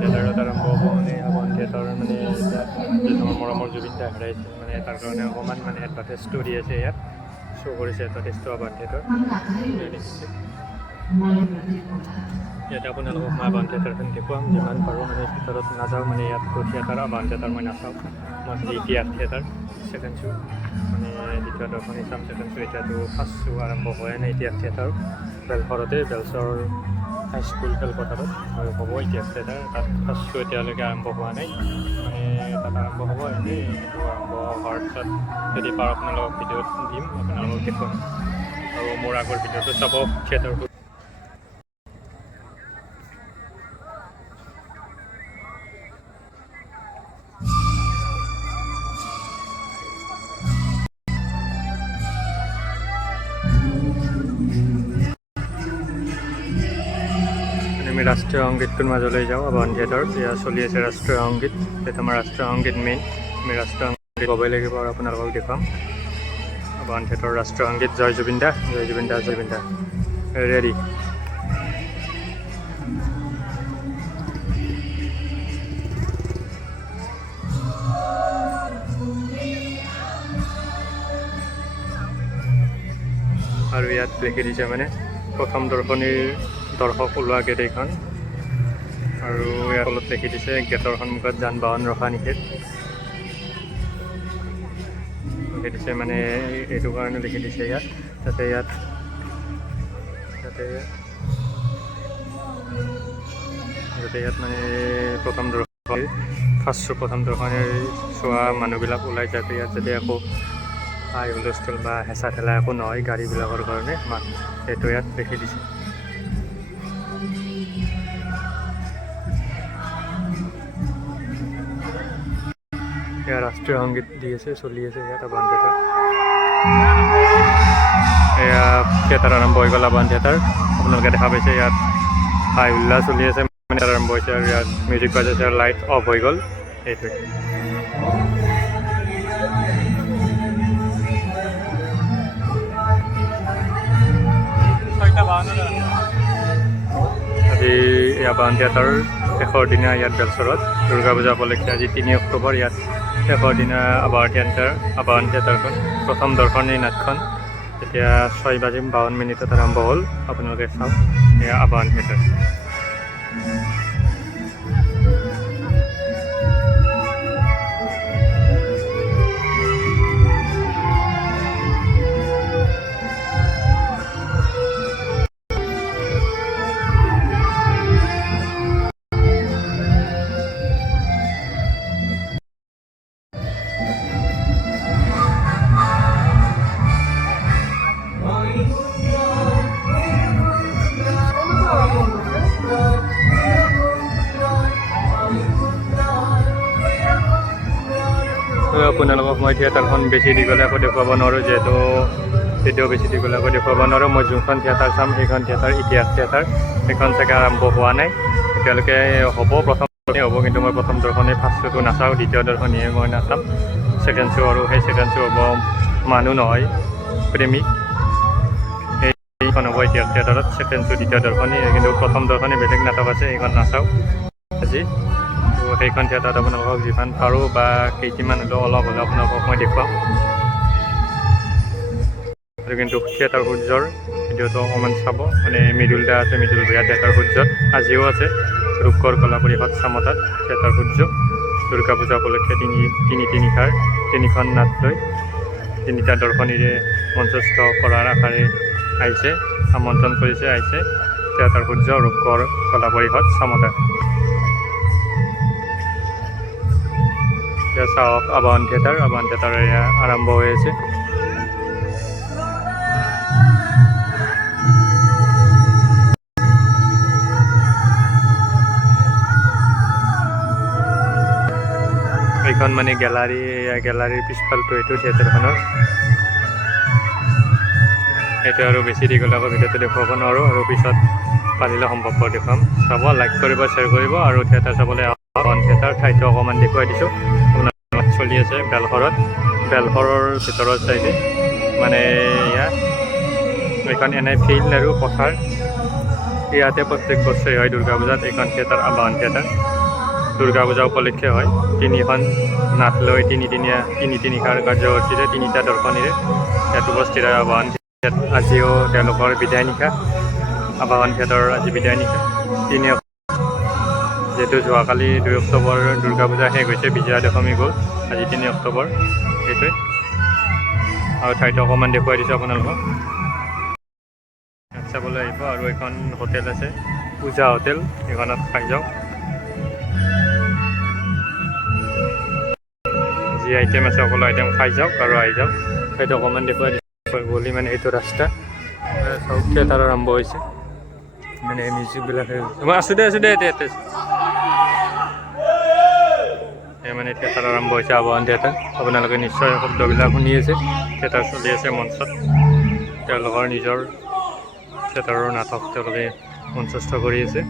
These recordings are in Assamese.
থিয়েটাৰত আৰম্ভ হ'ব মানে আবাহন থিয়েটাৰ মানে যিজনৰ মৰমৰ জুবিন দা হেৰাইছে মানে তাৰ কাৰণে অকণমান মানে এডভাৰটাইজটো দি আছে ইয়াত শ্ব' কৰিছে এডভাৰটাইজটো আবাহন থিয়েটাৰ ইয়াতে আপোনালোকক মই আবাহন থিয়েটাৰখন দেখুৱাম যিমান পাৰোঁ মানে ভিতৰত নাযাওঁ মানে ইয়াততো থিয়েটাৰ আবাহন থিয়েটাৰ মই নাচাওঁ মই ইতিহাস থিয়েটাৰ ছেকেণ্ড শ্ব' মানে দ্বিতীয় দৰ্শনী চাম ছেকেণ্ড শ্ব' এতিয়াতো ফাৰ্ষ্ট শ্ব' আৰম্ভ হোৱাই নাই ইতিহাস থিয়েটাৰ বেলঘৰতে বেলচৰ হাইস্কুল খেলপথাৰত আৰু হ'ব ইতিহাস থিয়েটাৰ তাত ফাৰ্ষ্ট শ্ব' এতিয়ালৈকে আৰম্ভ হোৱা নাই মানে তাত আৰম্ভ হ'ব এনেই কিন্তু আৰম্ভ হোৱাৰ পিছত যদি পাৰোঁ আপোনালোকক ভিডিঅ'ত দিম আপোনালোকক দেখুৱাম আৰু মোৰ আগৰ ভিডিঅ'টো চাব থিয়েটাৰ আমি ৰাষ্ট্ৰীয় সংগীতটোৰ মাজলৈ যাওঁ আবাহন থিয়েটাৰ এয়া চলি আছে ৰাষ্ট্ৰীয় সংগীত সেইটো আমাৰ ৰাষ্ট্ৰীয় সংগীত মেইন আমি ৰাষ্ট্ৰীয় সংগীত গাবই লাগিব আৰু আপোনালোকক দেখুৱাম আবাহন থিয়েটাৰ ৰাষ্ট্ৰীয় সংগীত জয় জুবিন দা জয় জুবিন দা জয় জুবিন দা ৰেডি আৰু ইয়াত লিখি দিছে মানে প্ৰথম দৰ্শনীৰ দৰ্শক ওলোৱা গেট এইখন আৰু ইয়াৰ তলত লিখি দিছে গেটৰ সন্মুখত যান বাহন ৰখা নিষেধ লিখি দিছে মানে এইটো কাৰণে লিখি দিছে ইয়াত যাতে ইয়াত মানে প্ৰথম দৰ্শনী ফাৰ্ষ্ট শ্ব' প্ৰথম দৰ্শনীৰ চোৱা মানুহবিলাক ওলাই যাতে ইয়াত যাতে আকৌ হাই হুলস্থুল বা হেঁচা ঠেলা একো নহয় গাড়ীবিলাকৰ কাৰণে সেইটো ইয়াত লিখি দিছে এয়া ৰাষ্ট্ৰীয় সংগীত দি আছে চলি আছে ইয়াত আবাহন থিয়েটাৰ এয়া থিয়েটাৰ আৰম্ভ হৈ গ'ল আবাহন থিয়েটাৰ আপোনালোকে দেখা পাইছে ইয়াত হাই হুল্লা চলি আছে মানে আৰম্ভ হৈছে আৰু ইয়াত মিউজিক বাজাইছে আৰু লাইট অফ হৈ গ'ল সেইটোৱে আজি আবাহন থিয়েটাৰ শেষৰ দিনা ইয়াত বেলচৰত দুৰ্গা পূজা উপলক্ষে আজি 3 অক্টোবৰ ইয়াত শেষৰ দিনা আবাহন থিয়েটাৰখন প্ৰথম দৰ্শনী নাটখন এতিয়া 6:52 আৰম্ভ হ'ল আপোনালোকে চাওক এয়া আবাহন থিয়েটাৰ আপোনালোকক মই থিয়েটাৰখন বেছি দীঘলীয়া আকৌ দেখুৱাব নোৱাৰোঁ যিহেতু ভিডিঅ' বেছি দীঘলীয়া আকৌ দেখুৱাব নোৱাৰোঁ মই যোনখন থিয়েটাৰ চাম সেইখন থিয়েটাৰ ইতিহাস থিয়েটাৰ সেইখন চাগে আৰম্ভ হোৱা নাই এতিয়ালৈকে হ'ব প্ৰথম হ'ব কিন্তু মই প্ৰথম দৰ্শনী ফাৰ্ষ্ট শ্ব'টো নাচাওঁ দ্বিতীয় দৰ্শনীয়ে মই নাচাম ছেকেণ্ড শ্ব' আৰু সেই ছেকেণ্ড শ্ব' হ'ব মানুহ নহয় প্ৰেমিক সেইখন হ'ব ইতিহাস থিয়েটাৰত ছেকেণ্ড শ্ব' দ্বিতীয় দৰ্শনী কিন্তু প্ৰথম দৰ্শনী বেলেগ নাটক আছে সেইখন নাচাওঁ আজি সেইখন থিয়েটাৰত আপোনালোকক যিমান পাৰোঁ বা কেইটিমান হ'লেও অলপ হ'লেও আপোনালোকক মই দেখুৱাম আৰু কিন্তু থিয়েটাৰ সূৰ্যৰ ভিডিঅ'টো অকণমান চাব মানে মৃদুল দা আছে মৃদুল ভূঞা থিয়েটাৰ সূৰ্যত আজিও আছে ৰূপগড় কলা পৰিষদ চামতাত থিয়েটাৰ সূৰ্য দুৰ্গা পূজা উপলক্ষে তিনিখন নাট লৈ 3টা দৰ্শনীৰে মঞ্চস্থ কৰাৰ আশাৰে আমন্ত্ৰণ কৰিছে থিয়েটাৰ সূৰ্য ৰূপগড় কলা পৰিষদ চামতাত এতিয়া চাওক আবাহন থিয়েটাৰ আৰম্ভ হৈ আছে এইখন মানে গেলাৰীৰ পিছফালটো এইটো থিয়েটাৰখনৰ এইটো আৰু বেছি দীঘলীয়াকৈ ভিডিঅ'টো দেখুৱাব নোৱাৰোঁ আৰু পিছত পাৰিলে সম্ভৱপৰ দেখুৱাম চাব লাইক কৰিব শ্বেয়াৰ কৰিব আৰু থিয়েটাৰ চাবলৈ আবাহন থিয়েটাৰ ঠাইটো অকণমান দেখুৱাই দিছোঁ আপোনাৰ চলি আছে বেলঘৰৰ ভিতৰৰ চাইডে মানে ইয়াত এইখন এনে ফিল্ড আৰু পথাৰ ইয়াতে প্ৰত্যেক বছৰে হয় দুৰ্গা পূজাত এইখন থিয়েটাৰ আবাহন থিয়েটাৰ দুৰ্গা পূজা উপলক্ষে হয় তিনিখন নাট লৈ তিনিখাৰ কাৰ্যসূচীৰে তিনিটা দৰ্শনীৰে ইয়াত উপস্থিত হয় আবাহন থিয়েটাৰ আজিও তেওঁলোকৰ বিদায় নিশা আবাহন থিয়েটাৰৰ আজি বিদায় নিশা যিহেতু যোৱাকালি 2 অক্টোবৰ দুৰ্গা পূজা শেষ হৈছে বিজয়া দশমী গ'ল আজি 3 অক্টোবৰ সেইটোৱে আৰু ঠাইটো অকণমান দেখুৱাই দিছোঁ আপোনালোকক চাবলৈ আহিব আৰু এখন হোটেল আছে পূজা হোটেল এইখনত খাই যাওক যি আইটেম আছে সকলো আইটেম খাই যাওক আৰু আহি যাওক ঠাইটো অকণমান দেখুৱাই দিছোঁ গলি মানে এইটো ৰাস্তা চব থিয়েটাৰ আৰম্ভ হৈছে মানে মিউজিকবিলাকে মই আছোঁ দে ইয়াতে মানে থিয়েটাৰ আৰম্ভ হৈছে আবাহন থিয়েটাৰ আপোনালোকে নিশ্চয় শব্দবিলাক শুনি আছে থিয়েটাৰ চলি আছে মঞ্চত তেওঁলোকৰ নিজৰ থিয়েটাৰৰ নাটক তেওঁলোকে মঞ্চস্থ কৰি আছে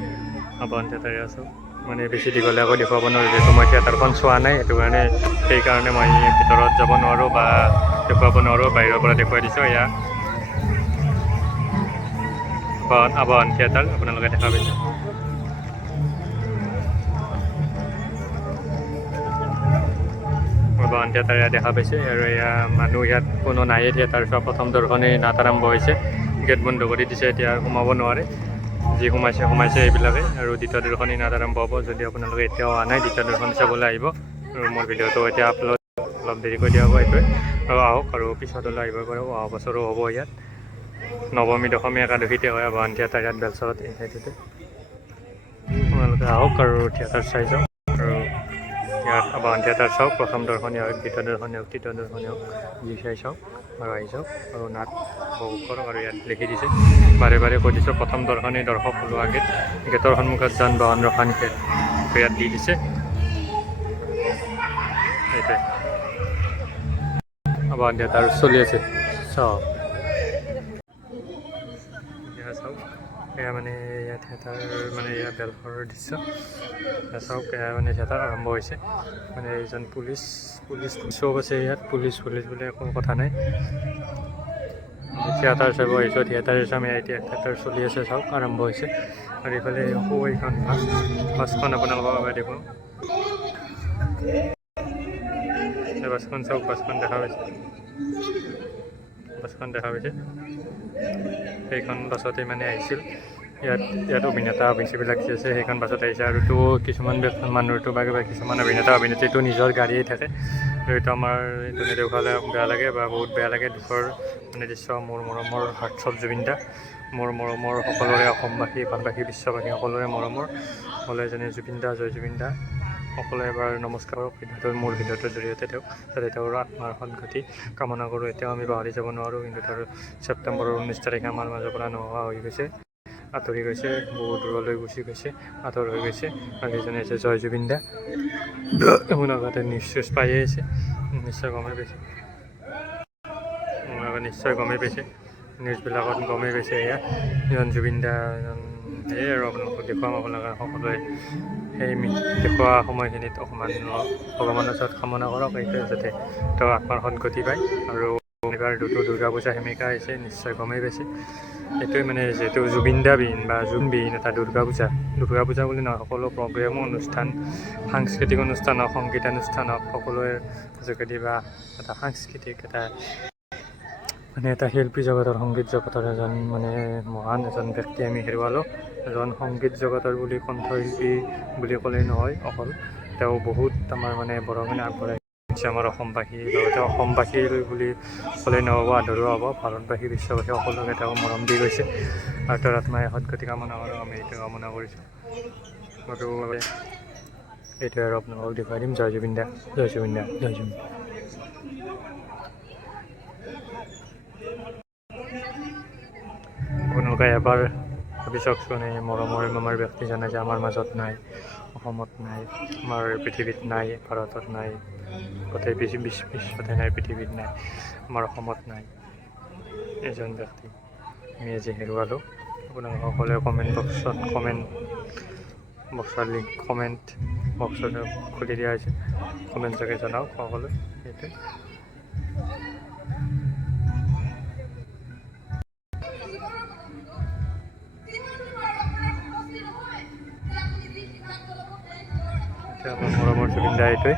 আবাহন থিয়েটাৰে আছোঁ মানে বেছি দীঘলীয়া আকৌ দেখুৱাব নোৱাৰোঁ যিহেতু মই থিয়েটাৰখন চোৱা নাই সেইটো কাৰণে সেইকাৰণে মই ভিতৰত যাব নোৱাৰোঁ বা দেখুৱাব নোৱাৰোঁ বাহিৰৰ পৰা দেখুৱাই দিছোঁ এয়া আবাহন থিয়েটাৰ আপোনালোকে দেখা পাইছে আবাহন থিয়েটাৰ ইয়াত দেখা পাইছে আৰু এয়া মানুহ ইয়াত কোনো নায়েই থিয়েটাৰ চোৱা প্ৰথম দৰ্শনী নাট আৰম্ভ হৈছে গেট বন্ধ কৰি দিছে এতিয়া সোমাব নোৱাৰে যি সোমাইছে এইবিলাকে আৰু দ্বিতীয় দৰ্শনী নাট আৰম্ভ হ'ব যদি আপোনালোকে এতিয়াও অহা নাই দ্বিতীয় দৰ্শনী চাবলৈ আহিব আৰু মোৰ ভিডিঅ'টো এতিয়া আপলোড অলপ দেৰিকৈ দিয়া হ'ব এইটোৱে আৰু আহক আৰু পিছতলৈ আহিব পাৰিব অহা বছৰো হ'ব ইয়াত নৱমী দশমী একাদশীতে হয় আবাহন থিয়েটাৰ ইয়াত বেলচৰত এই ঠাইটোতে আপোনালোকে আহক আৰু থিয়েটাৰ চাই যাওক আৰু ইয়াত আবাহন থিয়েটাৰ চাওক প্ৰথম দৰ্শনী হওক দ্বিতীয় দৰ্শনী হওক তৃতীয় দৰ্শনী হওক যি চাই চাওক আৰু আহি যাওক আৰু নাট উপভোগ কৰক আৰু ইয়াত লিখি দিছে বাৰে কৈ দিছোঁ প্ৰথম দৰ্শনী দৰ্শক ওলোৱা গেটৰ সন্মুখত যান বাহন ৰখা নিষেধ ইয়াত দি দিছে সেইটোৱে আবাহন থিয়েটাৰ চলি আছে চাওক এয়া মানে এয়া থিয়েটাৰ মানে এয়া বেলঘৰৰ দৃশ্য চাওক এয়া মানে থিয়েটাৰ আৰম্ভ হৈছে মানে এইজন পুলিচ চব আছে ইয়াত পুলিচ বুলি একো কথা নাই থিয়েটাৰ চাব আহিছোঁ থিয়েটাৰ চাম এতিয়া থিয়েটাৰ চলি আছে চাওক আৰম্ভ হৈছে আৰু এইফালে এইখন বাছখন আপোনালোকৰ বাবে দেখোঁ বাছখন চাওক বাছখন দেখা পাইছে সেইখন বাছতে মানে আহিছিল ইয়াত অভিনেতা অভিনেত্ৰীবিলাক যি আছে সেইখন বাছত আহিছে আৰু তো কিছুমান মানুহটো বা কিছুমান অভিনেতা অভিনেত্ৰীটো নিজৰ গাড়ীয়ে থাকে আৰু এইটো আমাৰ এইটো নেদেখালে বেয়া লাগে বা বহুত বেয়া লাগে দুখৰ মানে দৃশ্য মোৰ মৰমৰ হাৰ্টছব জুবিন দা মোৰ মৰমৰ সকলোৰে অসমবাসী ভাৰতবাসী বিশ্ববাসী সকলোৰে মৰমৰ সকলোৱে যেনে জুবিন দা জয় জুবিন দা সকলোৱে এবাৰ নমস্কাৰ কৰক মোৰ ভিডিঅ'টোৰ জৰিয়তে যাতে তেওঁৰ আত্মাৰ সদ্গতি কামনা কৰোঁ এতিয়াও আমি পাহৰি যাব নোৱাৰোঁ কিন্তু ধৰ ছেপ্টেম্বৰৰ 19 তাৰিখে আমাৰ মাজৰ পৰা নোহোৱা হৈ গৈছে আঁতৰি গৈছে বহু দূৰলৈ গুচি গৈছে আঁতৰ হৈ গৈছে আৰু সেইজনে হৈছে জয় জুবিন দা আপোনালোকে নিউজ পায়ে আছে নিশ্চয় গমেই পাইছে নিউজবিলাকত গমেই পাইছে এয়া এজন জুবিন দা সেয়ে আৰু আপোনালোকক দেখুৱাম আপোনালোকে সকলোৱে সেই দেখুওৱা সময়খিনিত অকণমান ভগৱানৰ ওচৰত কামনা কৰক এইটোৱে যাতে তেওঁ আত্মাৰ সদ্গতি পায় আৰু এইবাৰ দুৰ্গা পূজা সেমেকা আহিছে নিশ্চয় গমেই পাইছে এইটোৱে মানে যিহেতু জুবিনদাবিহীন বা জুনবিহীন এটা দুৰ্গা পূজা বুলি নহয় সকলো প্ৰগ্ৰেম অনুষ্ঠান সাংস্কৃতিক অনুষ্ঠান হওক সংগীতানুষ্ঠান হওক সকলোৰে যোগেদি বা এটা সাংস্কৃতিক মানে এটা শিল্পী জগতৰ সংগীত জগতৰ এজন মানে মহান এজন ব্যক্তি আমি হেৰুৱালোঁ এজন সংগীত জগতৰ বুলি কণ্ঠশিল্পী বুলি ক'লেই নহয় অকল তেওঁ বহুত আমাৰ মানে বৰঙণি আগবঢ়াই আমাৰ অসমবাসী লগতে অসমবাসী বুলি ক'লেই নহ'ব আধৰুৱা হ'ব ভাৰতবাসী বিশ্ববাসী সকলোকে তেওঁ মৰম দি গৈছে আৰু তেওঁৰ আত্মাই সদ্গতি কামনা কৰোঁ আমি এইটো কামনা কৰিছোঁ আৰু এইটোৱে আৰু আপোনালোকক দেখুৱাই দিম জয় জুবিন দা জয় জুবিন দা জয় জুবিন দা আপোনালোকে এবাৰ ভাবি চাওকচোন এই মৰমৰ আমাৰ ব্যক্তিজনে যে আমাৰ মাজত নাই অসমত নাই আমাৰ পৃথিৱীত নাই ভাৰতত নাই গোটেই বিশ্বতে নাই পৃথিৱীত নাই আমাৰ অসমত নাই এজন ব্যক্তি আমি আজি হেৰুৱালোঁ আপোনালোকে সকলোৱে কমেণ্ট বক্সত খুলি দিয়া হৈছে কমেণ্ট যোগে জনাওক সকলোৱে সেইটোৱে এতিয়া আমাৰ মৰমৰ জুবিন দা এইটোৱে।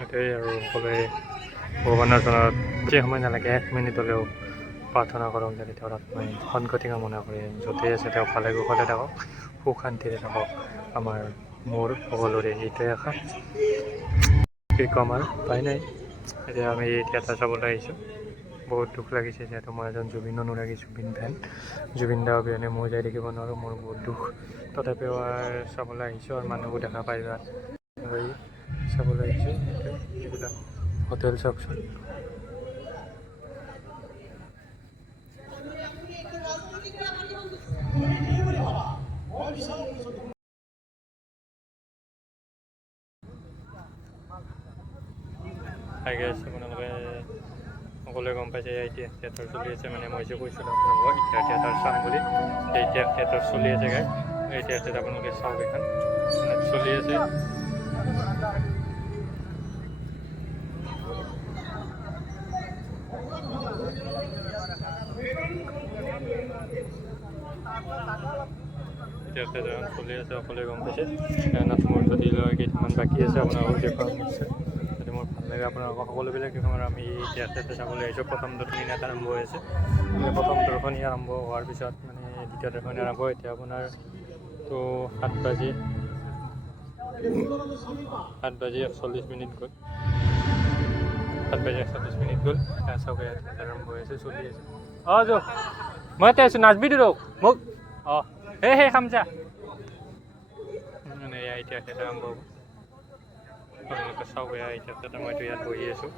এইটোৱেই আৰু সকলোৱে ভগৱানৰ চৰণত যে সময় নালাগে 1 মিনিট হ'লেও প্ৰাৰ্থনা কৰক যাতে তেওঁৰ আত্মাই সদগতি কামনা কৰে, য'তেই আছে তেওঁ ভালে কুশলে থাকক, সুখ শান্তিৰে থাকক। আমাৰ মোৰ সকলোৰে এইটোৱে আশা। কি ক'ম আৰু উপায় নাই। এতিয়া আমি থিয়েটাৰ চাবলৈ আহিছোঁ। বহুত দুখ লাগিছে যিহেতু মই এজন জুবিন অনুৰাগী, জুবিন ফেন। জুবিন দা অবিহনে মই যাই থাকিব নোৱাৰোঁ, মোৰ বহুত দুখ। তথাপিও চাবলৈ আহিছোঁ আৰু মানুহবোৰ দেখা পাই যোৱা চাবলৈ আহিছোঁ। এইবিলাক হোটেল চাওকচোন। আপোনালোকে সকলোৱে গম পাইছে ইতিহাস থিয়েটাৰ চলি আছে। মানে মই যে কৈছিলোঁ আপোনালোকক ইতিহাস থিয়েটাৰ চাম বুলি, ইতিহাস থিয়েটাৰ চলি আছে গাই। ইতিহাস থিয়েটাৰ আপোনালোকে চাওক, এখন চলি আছে। ইতিহাস থিয়েটাৰ চলি আছে, সকলোৱে গম পাইছে। নাথমুৰ যদি লয় কেইটামান বাকী আছে আপোনালোকক দেখুৱাম নিশ্চয়। যদি মোৰ ভাল লাগে আপোনালোকক সকলোবিলাক দেখুৱাম। আৰু আমি ইতিহাস থিয়েটাৰ চাবলৈ আহিছোঁ। প্ৰথম দৰ্শনী নাট আৰম্ভ হৈ আছে। প্ৰথম দৰ্শনী আৰম্ভ হোৱাৰ পিছত মানে দ্বিতীয় দৰ্শনী আৰম্ভ এতিয়া আপোনাৰ তো 7 বাজি 41 গ'ল। 7 বাজি 41 মিনিট গ'ল। চাওক আৰম্ভ হৈ আছে, চলি আছে। যো মই এতিয়া আছোঁ, নাচবি তো মোক। সেই খামচা মানে এয়া এতিয়া থিয়েটাৰ আৰম্ভ হ'ব। আপোনালোকে চাওক এতিয়া থিয়েটাৰ। মইতো ইয়াত বহি আছোঁ,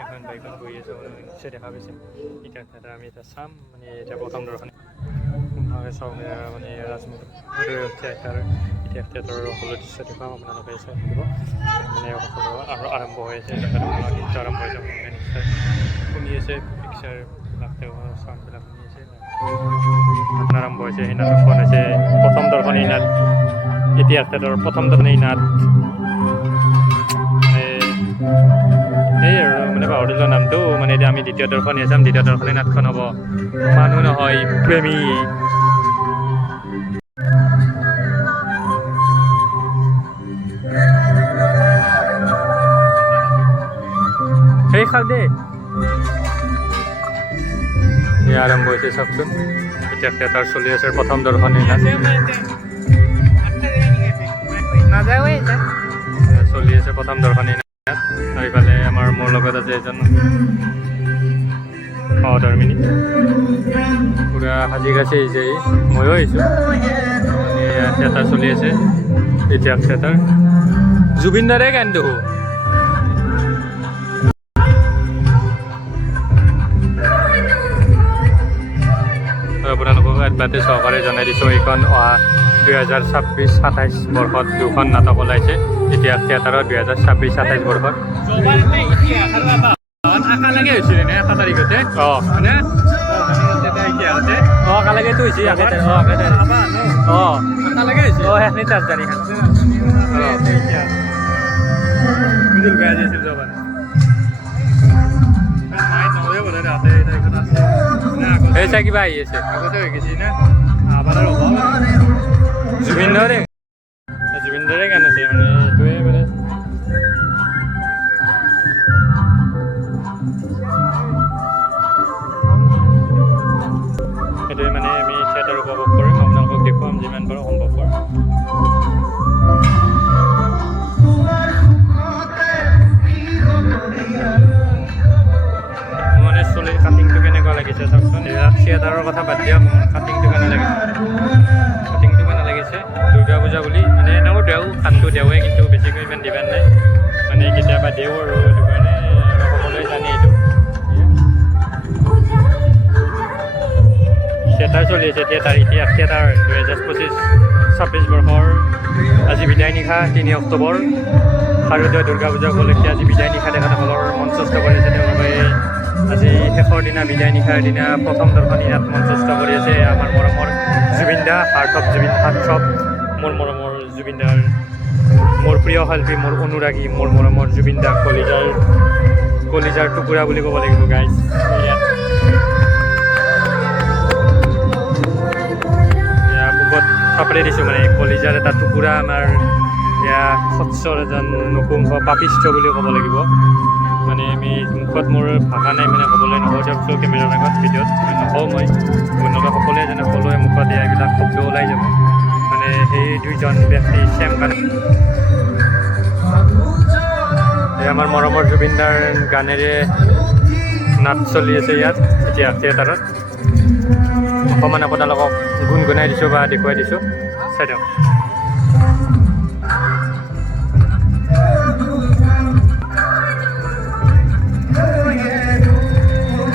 এখন বাইকত বহি আছোঁ। নিশ্চয় দেখা পাইছে এতিয়া থিয়েটাৰ আমি এতিয়া চাম। মানে এতিয়া প্ৰথম দৰ্শনী আপোনালোকে চাওক মানে ৰাজমুখ থিয়েটাৰ, ইতিহাস থিয়েটাৰৰ সকলো দৃশ্য দেখুৱাম। আপোনালোকে চাই থাকিব। মানে সকলো আৰু আৰম্ভ হৈ আছে, নৃত্য আৰম্ভ হৈছে। আপোনালোকে নিশ্চয় শুনি আছে, পিকচাৰবিলাক তেওঁৰ চাউণ্ডবিলাক শুনি আছে। নাট আৰম্ভ হৈছে। সেই নাটকখন হৈছে প্ৰথম দৰ্শনী নাট, ইতিহাস থিয়েটাৰৰ প্ৰথম দৰ্শনী নাট। এই আৰু মানে পাহৰি যোৱা নামটো। মানে এতিয়া আমি দ্বিতীয় দৰ্শনী চাম। দ্বিতীয় দৰ্শনী নাটখন হ'ব মানুহ নহয় প্ৰেমী। সেই খাল দেই আৰম্ভ হৈছে চাওকচোন। এতিয়া থিয়েটাৰ চলি আছে, প্ৰথম দৰ্শনী নাট চলি আছে, প্ৰথম দৰ্শনী নাট। আৰু ইফালে আমাৰ মোৰ লগত আছে এজন সহধৰ্মিনী, পুৰা সাজি কাচি আহিছে। ময়ো আহিছোঁ। থিয়েটাৰ চলি আছে, ইতিহাস থিয়েটাৰ। জুবিন দাৰে গান দেখোঁ। আপোনালোকক এডভান্সে চৰকাৰে জনাই দিছোঁ, এইখন অহা 2026-27 বৰ্ষত 2খন নাটক ওলাইছে ইতিহাস থিয়েটাৰত। 2026-27 বৰ্ষত একেলগে হৈছিলে নে 1 তাৰিখতে? মানে ইতিহাসতে একেলগেতো হৈছে। একেলগে হৈছে সেইখিনি ৰাজধানীখন বিদুল বেয়া দিছিল যাবা এইচা কিবা আহি আছে। আগতে হৈ গৈছে না জুবিন দাৰে গান আছে। মানে এইটোৱে মানে সেইটোৱে মানে আমি থিয়েটাৰ উপভোগ কৰিম, আপোনালোকক দেখুৱাম যিমান পাৰোঁ সম্ভৱ হয়। মানে চুলিৰ কাটিংটো কেনেকুৱা লাগিছে চাওকচোন। থিয়েটাৰৰ কথা বাদ দিয়ক, কাটিংটো কেনে লাগিছে, কাটিংটো কেনে লাগিছে। দুৰ্গা পূজা বুলি মানে এনেও দেও, কাঠটো দেওৱে, কিন্তু বেছিকৈ ইমান ডিমাণ্ড নাই। মানে কেতিয়াবা দেও আৰু সেইটো কাৰণে সকলোৱে জানে এইটো। থিয়েটাৰ চলি আছে, থিয়েটাৰ ইতিহাস থিয়েটাৰ 2025-26 বৰ্ষৰ আজি বিদায় নিশা 3 অক্টোবৰ শাৰদীয় দুৰ্গা পূজা উপলক্ষে আজি বিদায় নিশা তেখেতসকলৰ মঞ্চস্থ কৰিছে। তেওঁলোকে আজি শেষৰ দিনা বিদায় নিশাৰ দিনা প্ৰথম দৰ্শনী নাট মঞ্চস্থ কৰি আছে। আমাৰ মৰমৰ জুবিন দা, হাৰ্ট অফ জুবিন, হাৰ্ট মোৰ মৰমৰ জুবিন দাৰ, মোৰ প্ৰিয় শিল্পী, মোৰ অনুৰাগী, মোৰ মৰমৰ জুবিন দা, কলিজাৰ কলিজাৰ টুকুৰা বুলি ক'ব লাগিব গাইজ। বুকত থাপৰি দিছোঁ মানে কলিজাৰ এটা টুকুৰা আমাৰ এয়া সৎসৰ এজন নপুংস পাপিষ্ঠ বুলি ক'ব লাগিব। মানে আমি মুখত মোৰ ভাষা নাই মানে ক'বলৈ নহওঁ দিয়কচোন কেমেৰাৰ আগত ভিডিঅ'ত নকওঁ মই আপোনালোকে সকলোৱে যেনে সকলোৱে মুখত এইবিলাক শব্দ ওলাই যাব। মানে সেই দুইজন ব্যক্তি চেম কাৰণে আমাৰ মৰমৰ জুবিনদাৰ গানেৰে নাট চলি আছে ইয়াত এতিয়া থিয়েটাৰত। অকণমান আপোনালোকক গুণগুণাই দিছোঁ বা দেখুৱাই দিছোঁ, চাই দিয়ক।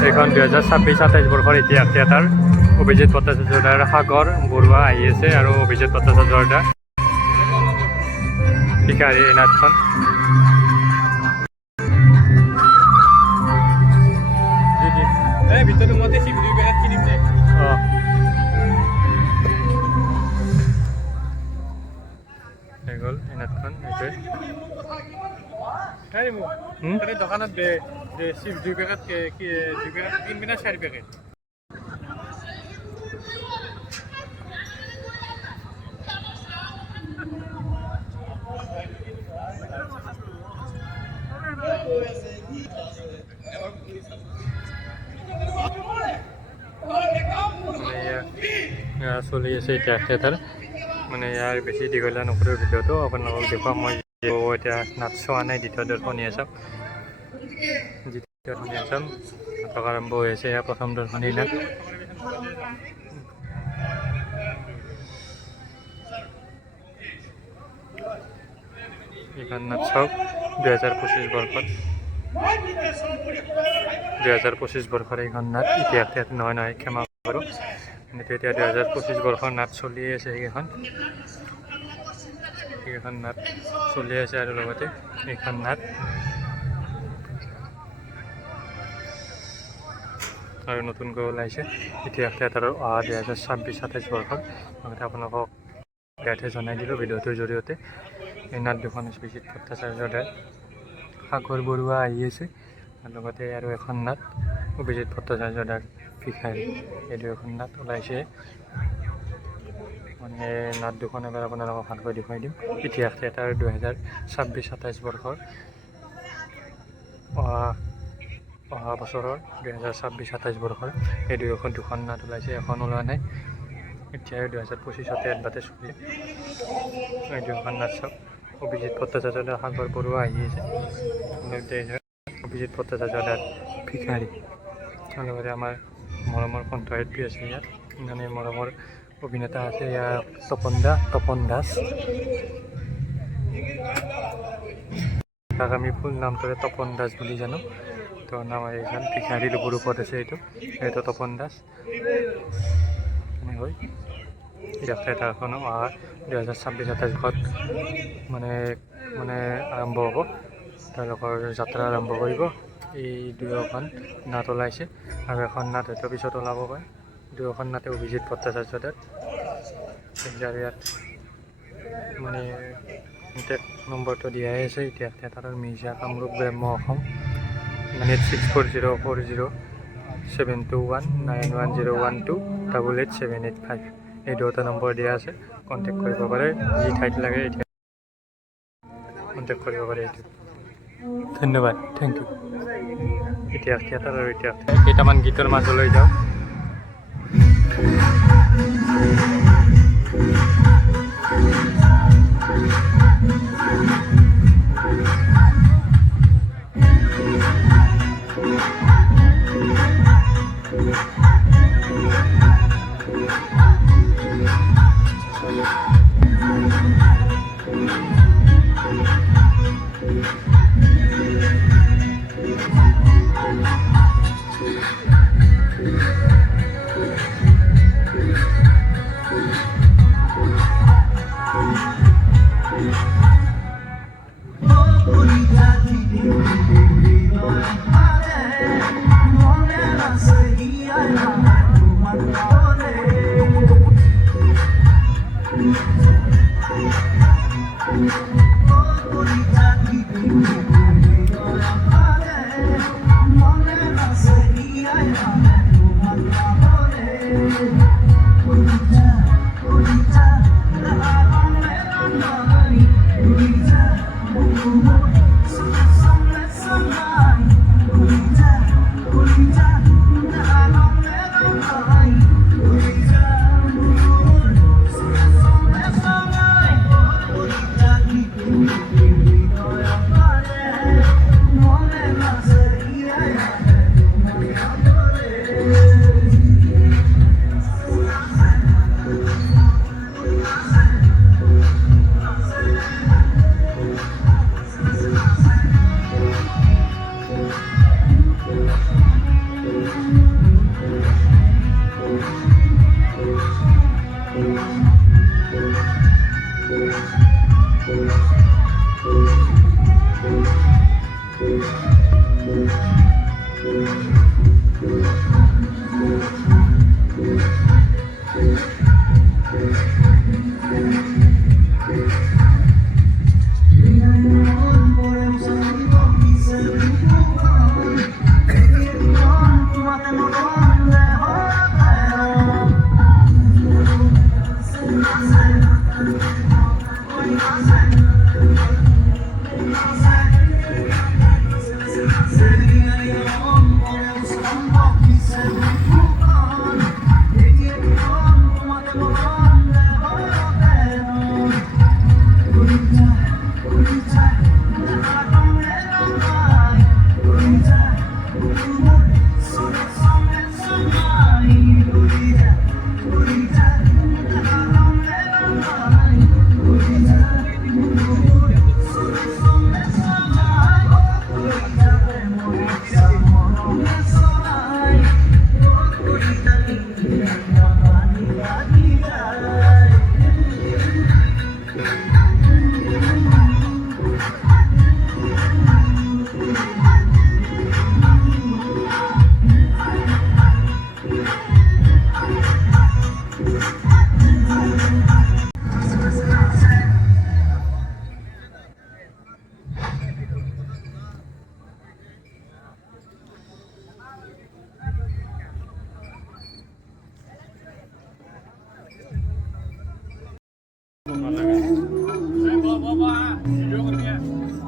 এইখন 2026-27 বৰ্ষৰ ইতিহাস থিয়েটাৰ। অভিজিত ভট্টাচাৰ্যৰ সাগৰ বৰুৱা আহি আছে আৰু অভিজিত ভট্টাচাৰ্যৰ ভিখাৰী এই নাটখন। হৈ গ'ল এই নাটখন এইটোৱে দোকানত চিপ 2 পেকেট 3 পেকেট 4 পেকেট চলি আছে এতিয়া থিয়েটাৰ। মানে ইয়াৰ বেছি দীঘলীয়া নকৰোঁ ভিডিঅ'টো, আপোনালোকক দেখুৱাম। মই এতিয়া নাট চোৱা নাই, দ্বিতীয় দৰ্শনীয়া চাম। নাটক আৰম্ভ হৈ আছে, ইয়াৰ প্ৰথম দৰ্শনী নাট। এইখন নাট চাওক 2025 বৰ্ষত 2025 বৰ্ষৰ এইখন নাট ইতিহাস থিয়েটাৰ নহয় ক্ষমা কৰোঁ। এতিয়া 2025 বৰ্ষৰ নাট চলি আছে। সেইখন নাট চলি আছে আৰু লগতে এইখন নাট আৰু নতুনকৈ ওলাইছে ইতিহাস থিয়েটাৰৰ অহা 2026-27 বৰ্ষৰ। লগতে আপোনালোকক ইয়াতে জনাই দিলোঁ ভিডিঅ'টোৰ জৰিয়তে। এই নাট দুখন অভিজিত ভট্টাচাৰ্যৰ সাগৰ বৰুৱা আহি আছে, লগতে আৰু এখন নাট অভিজিত ভট্টাচাৰ্যৰ ভিখাৰী। এই দুয়োখন নাট ওলাইছে। মানে নাট দুখন এবাৰ আপোনালোকক ভালকৈ দেখুৱাই দিম। ইতিহাস থিয়েটাৰ 2026-27 বৰ্ষৰ অহা বছৰৰ 2026-27 বৰ্ষৰ এই দুখন নাট ওলাইছে। এখন ওলোৱা নাই এতিয়া 2025-তে এডভাৰটাইজ চলি। এই দুখন নাট চাওক। অভিজিত ভট্টাচাৰ্যৰ সাগৰ বৰুৱা আহি আছে, অভিজিত ভট্টাচাৰ্যৰ ভিখাৰী। লগতে আমাৰ মৰমৰ কণ্ঠশিল্পী আছে ইয়াত, মানে মৰমৰ অভিনেতা আছে ইয়াৰ তপন দাস। তাক আমি ফুল নামটোৰে তপন দাস বুলি জানো। তো নাম এইখন ভিখাৰী ৰূপত আছে। এইটো তপন দাস। হয় ইতিহাস থিয়েটাৰখন অহা 2026-27 মানে আৰম্ভ হ'ব, তেওঁলোকৰ যাত্ৰা আৰম্ভ কৰিব। এই দুয়োখন নাট ওলাইছে আৰু এখন নাট হয়তো পিছত ওলাব পাৰে। দুয়োখন নাটে অভিজিত ভট্টাচাৰ্য যাৰ ইয়াত মানে কণ্টেক্ট নম্বৰটো দিয়াই আছে ইতিহাস থিয়েটাৰৰ মিৰ্জা কামৰূপ গ্ৰাম্য অসম, মানে 640407219101288785 এই দুটা নম্বৰ দিয়া আছে। কণ্টেক্ট কৰিব পাৰে, যি ঠাইত লাগে এতিয়া কণ্টেক্ট কৰিব পাৰে। এইটো ধন্যবাদ, থেংক ইউ। ইতিহাস থিয়েটাৰ আৰু ইতিহাস কেইটামান গীতৰ মাজলৈ যাওঁ।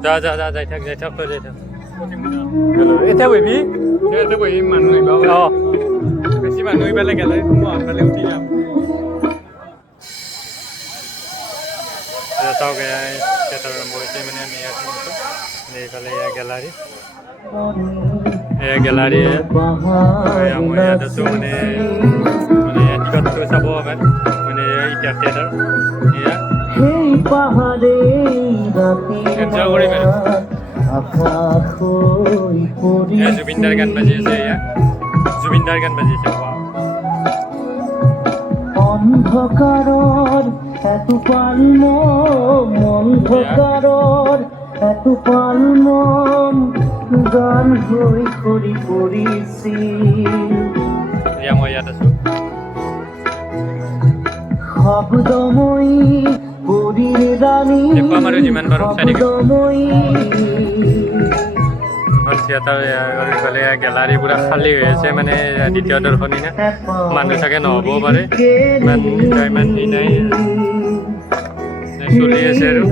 যা যা যা যাই থাক তই যাই থাক এতিয়া বহিবি ইয়াতে বহি মানুহ আহিব অঁ বেছি মানুহ আহিবলৈ গেলে মই আনফালে উঠি যাম চাওক থিয়েটাৰ আৰম্ভ হৈছে মানে আমি ইয়াত আছোঁ এইফালে এয়া গেলাৰী এয়া গেলাৰী মই ইয়াত আছোঁ মানে টিকটটো চাব পাৰে মানে ইতিহাস থিয়েটাৰ এয়া এনজয় কৰিম আৰু এয়া জুবিনদাৰ গান বাজি আছে এয়া জুবিনদাৰ গান বাজি আছে অন্ধকাৰৰ এত পালম অন্ধকাৰৰ এত পালম গান হৈ কৰি পৰিছিল এয়া মই ইয়াত আছোঁ শব্দময়ী পৰিৰ ৰাণী দেখুৱাম আৰু যিমান পাৰোঁ চাই থাকিম শব্দময়ী থিয়েটাৰ ইফালে গেলাৰী পুৰা খালী হৈ আছে মানে দ্বিতীয় দৰ্শনী না মানুহ চাগে নহ'বও পাৰে ইমান হেৰি নাই চলি আছে আৰু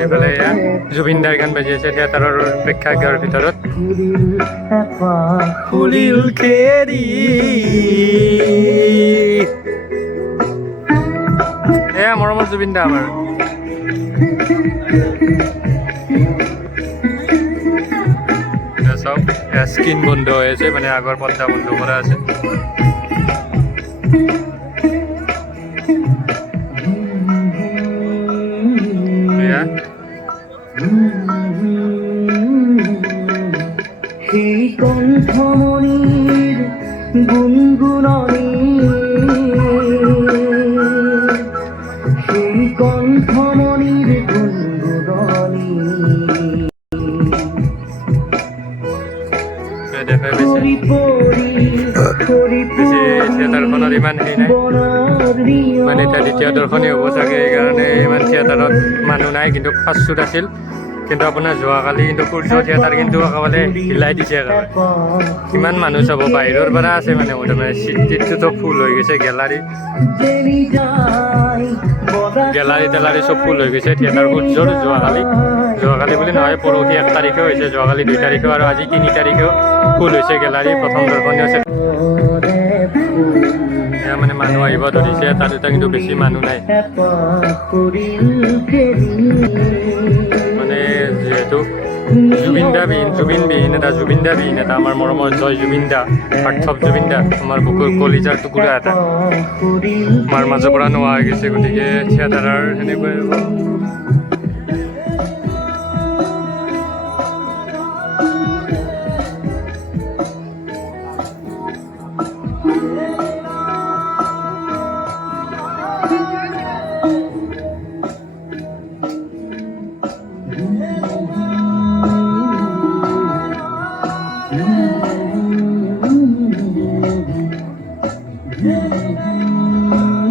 এইফালে এয়া জুবিনদাৰ গান বাজি আছে থিয়েটাৰৰ প্ৰেক্ষাগৃহৰ ভিতৰত ফুলিল খেৰি এয়া মৰমৰ জুবিনদা আমাৰ চাওক স্ক্ৰীন বন্ধ হৈ আছে মানে আগৰ পৰ্দা বন্ধ কৰা আছে সেই কণ্ঠমণিৰ গুণগুণনি সেই কণ্ঠমণিৰ গুণগুণনি দেখাই পাইছে বেছি থিয়েটাৰখনত ইমান হেৰি নাই মানে এতিয়া দ্বিতীয় দৰ্শনী হ'ব চাগে সেইকাৰণে ইমান থিয়েটাৰত মানুহ নাই কিন্তু ফাৰ্ষ্ট শ্বুট আছিল কিন্তু আপোনাৰ যোৱাকালি কিন্তু সূৰ্য থিয়েটাৰ কিন্তু একেবাৰে হিলাই দিছে একেবাৰে কিমান মানুহ চাব বাহিৰৰ পৰা আছে মানে মোটামুটি চিটটোতো ফুল হৈ গৈছে গেলাৰী চব ফুল হৈ গৈছে থিয়েটাৰ সূৰ্যৰ যোৱাকালি বুলি নহয় পৰহি 1 তাৰিখেও হৈছে যোৱাকালি 2 তাৰিখেও আৰু আজি 3 তাৰিখেও ফুল হৈছে গেলাৰী প্ৰথম দৰ্শনী হৈছে এয়া মানে মানুহ আহিব ধৰিছে এটা দুটা কিন্তু বেছি মানুহ নাই মানে যিহেতু জুবিনদা বিহীন এটা আমাৰ মৰমৰ জয় জুবিনদা পাৰ্থৱ জুবিনদা আমাৰ বুকুৰ কলিজাৰ টুকুৰা এটা আমাৰ মাজৰ পৰা নোহোৱা হৈ গৈছে গতিকে থিয়েটাৰৰ সেনেকুৱাই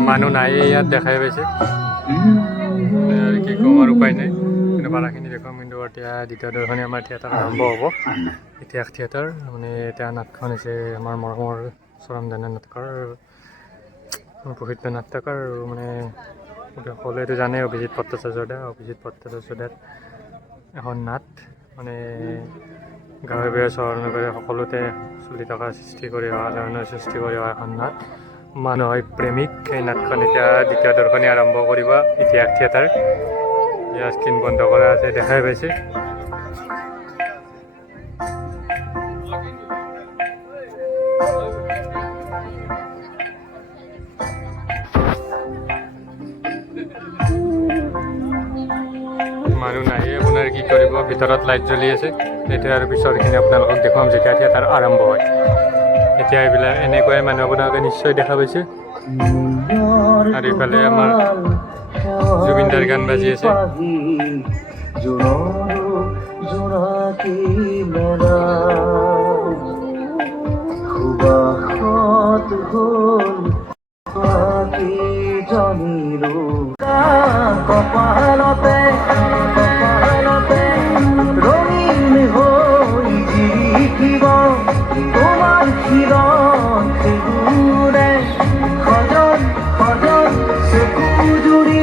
মানুহ নাই ইয়াত দেখাই পাইছে কি ক'ম আৰু উপায় নাই কিন্তু পাৰাখিনি দেখুৱাম কিন্তু এতিয়া দ্বিতীয় দৰ্শনী আমাৰ থিয়েটাৰ আৰম্ভ হ'ব ইতিহাস থিয়েটাৰ মানে এতিয়া নাটখন হৈছে আমাৰ মৰমৰ চৰমদানা নাটকৰ প্ৰসিদ্ধ নাট্যকাৰ মানে সকলোৱেতো জানে অভিজিত ভট্টাচাৰ্যদাৰ এখন নাট মানে গাঁৱে ভূঞে চহৰ নগৰে সকলোতে চলি থকা সৃষ্টি কৰি অহা এখন নাট মানুহ হয় প্ৰেমিক এই নাটখন এতিয়া দ্বিতীয় দৰ্শনী আৰম্ভ কৰিব ইতিহাস থিয়েটাৰ ইয়াৰ স্ক্ৰীন বন্ধ কৰা আছে দেখাই পাইছে মানুহ নাহি আপোনাৰ কি কৰিব ভিতৰত লাইট জ্বলি আছে এতিয়া আৰু পিছৰখিনি আপোনালোকক দেখুৱাম যেতিয়া থিয়েটাৰ আৰম্ভ হয় এতিয়া এইবিলাক এনেকুৱাই মানুহ আপোনালোকে নিশ্চয় দেখা পাইছে আৰু ইফালে আমাৰ জুবিনদাৰ গান বাজি আছে কপালতে ৰঙীন হৈ জিলিকিব তোমাৰ ক্ষীৰণ চেগুৰে সজন চকু জুৰি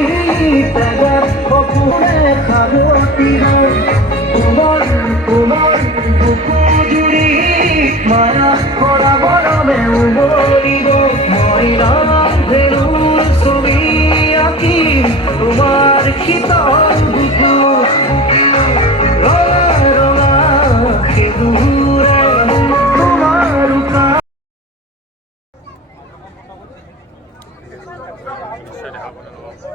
দূৰে তোমাৰ কাছে নিশ্চয় দেখা পাব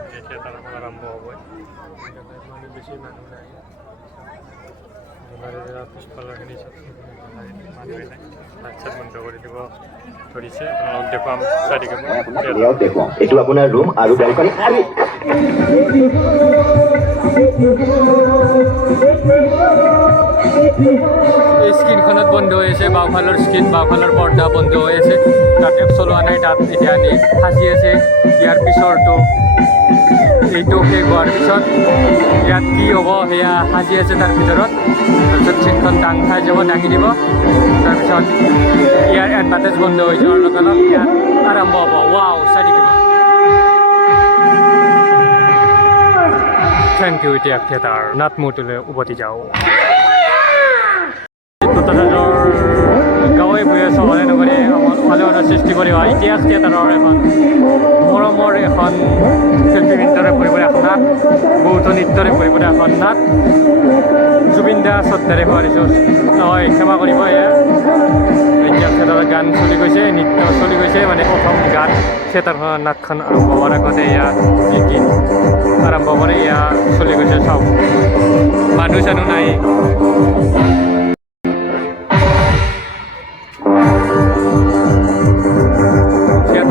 যে থিয়েটাৰ এখন আৰম্ভ হ'ব মানে বেছি মানুহ নাই পিছফালৰখিনি চব মানুহে নাই লাইট চাইট বন্ধ কৰি দিব ধৰিছে আপোনালোক দেখুৱাম চাই থাকিব দেখুৱাম এইটো আপোনাৰ ৰুম আৰু বেলকনি আৰু এই স্ক্ৰীণখনত বন্ধ হৈ আছে বাওঁফালৰ স্ক্ৰীণ বাওঁফালৰ পৰ্দা বন্ধ হৈ আছে তাত এপ চলোৱা নাই তাত এতিয়া আনি সাজি আছে ইয়াৰ পিছৰটো এইটো শেষ হোৱাৰ পিছত ইয়াত কি হ'ব সেয়া সাজি আছে তাৰ ভিতৰত তাৰপিছত স্ক্ৰীণখন দাং খাই যাব দাঙি দিব তাৰপিছত ইয়াৰ এডভাৰ্টাইজ বন্ধ হৈ যোৱাৰ লগে লগে ইয়াত আৰম্ভ হ'ব ৱাও চাই থাকিব থেংক ইউ এতিয়া থিয়েটাৰ নাট মূৰ্তিলৈ উভতি যাওঁ গাঁৱে ভূঞে চহৰে নগৰে আলোড়নৰ সৃষ্টি কৰি অহা ইতিহাস থিয়েটাৰৰ এখন মৰমৰ এখন শিল্পী নৃত্যৰে পৰিৱেশ এখন নাট বহুতো নৃত্যৰে পৰিৱেশ এখন নাট জুবিন দা শ্ৰদ্ধাৰে সোঁৱৰিছোঁ নহয় ক্ষমা কৰিব এয়া ইতিহাস থিয়েটাৰৰ গান চলি গৈছে নৃত্য চলি গৈছে মানে প্ৰথম গান থিয়েটাৰখনৰ নাটখন আৰম্ভ হোৱাৰ আগতে এয়া গীত আৰম্ভ কৰে এয়া চলি গৈছে চাওক মানুহ চানুহ নাই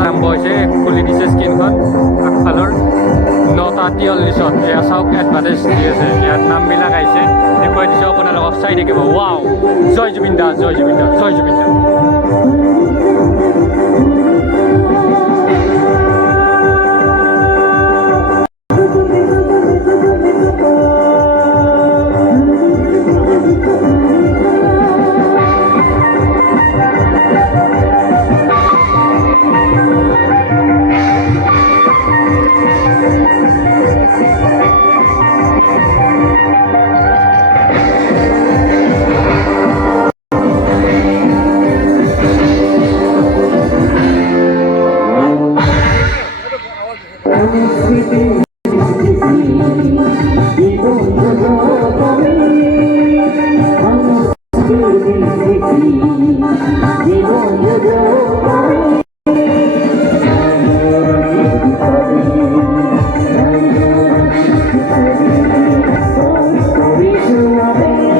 আৰম্ভ হৈছে খুলি দিছে স্ক্ৰীণখন আগফালৰ 9:43 এয়া চাওক এডভাৰ্টাইজ দি আছে ইয়াত নামবিলাক আহিছে দেখুৱাই দিছোঁ আপোনালোকক চাই থাকিব ৱাও জয় জুবিন দা জয় জুবিন দা জয় জুবিন দা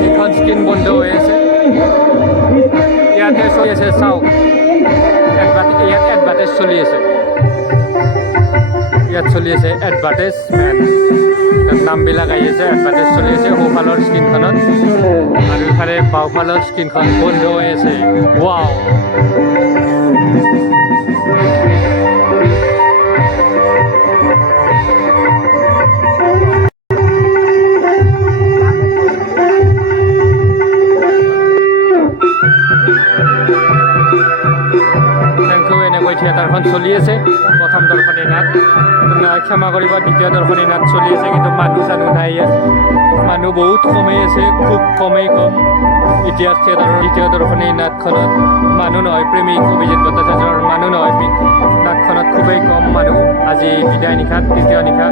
এখন স্ক্ৰীণ বন্ধ হৈ আছে ইয়াতে চলি আছে চাওক ইয়াত এডভাৰ্টাইজ চলি আছে ইয়াত চলি আছে এডভাৰ্টাইজমেণ্ট নামবিলাক আহি আছে এডভাৰ্টাইজ চলি আছে সোঁফালৰ স্ক্ৰীণখনত আৰু ইফালে বাওঁফালৰ স্ক্ৰীণখন বন্ধ হৈ আছে ৱাও এনেকৈ থিয়েটাৰখন চলি আছে প্ৰথম দৰ্শনী নাট ক্ষমা কৰিব দ্বিতীয় দৰ্শনী নাট চলি আছে কিন্তু মানুহ চানুহ নাই ইয়াত মানুহ বহুত কমেই আছে খুব কমেই কম ইতিহাস থিয়েটাৰৰ দ্বিতীয় দৰ্শনী নাটখনত মানুহ নহয় প্ৰেমিক অভিজিত ভট্টাচাৰ্যৰ মানুহ নহয় নাটখনত খুবেই কম মানুহ আজি বিদায় নিশাত তৃতীয় নিশা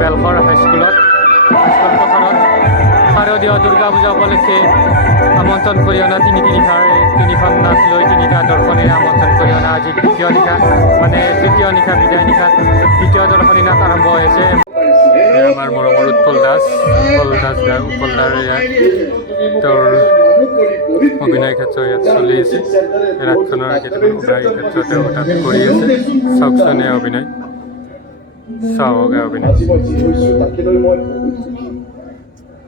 বেলশৰ হাইস্কুল পথাৰত শাৰদীয় দুৰ্গা পূজা উপলক্ষে আমন্ত্ৰণ কৰি অনা তিনিখন নাচ লৈ তিনিটা দৰ্শনীৰে আমন্ত্ৰণ কৰি অনা আজি দ্বিতীয় নিশা মানে তৃতীয় নিশা বিদায় নিশাত দ্বিতীয় দৰ্শনী নাট আৰম্ভ হৈ আছে আমাৰ মৰমৰ উৎপল দাস ইয়াত তেওঁৰ অভিনয় ক্ষেত্ৰ ইয়াত চলি আছে ৰাতখনৰ কেইটামান অভিনয় ক্ষেত্ৰ তেওঁ তাত কৰি আছে চাওকচোন এই অভিনয় চাওক এই অভিনয়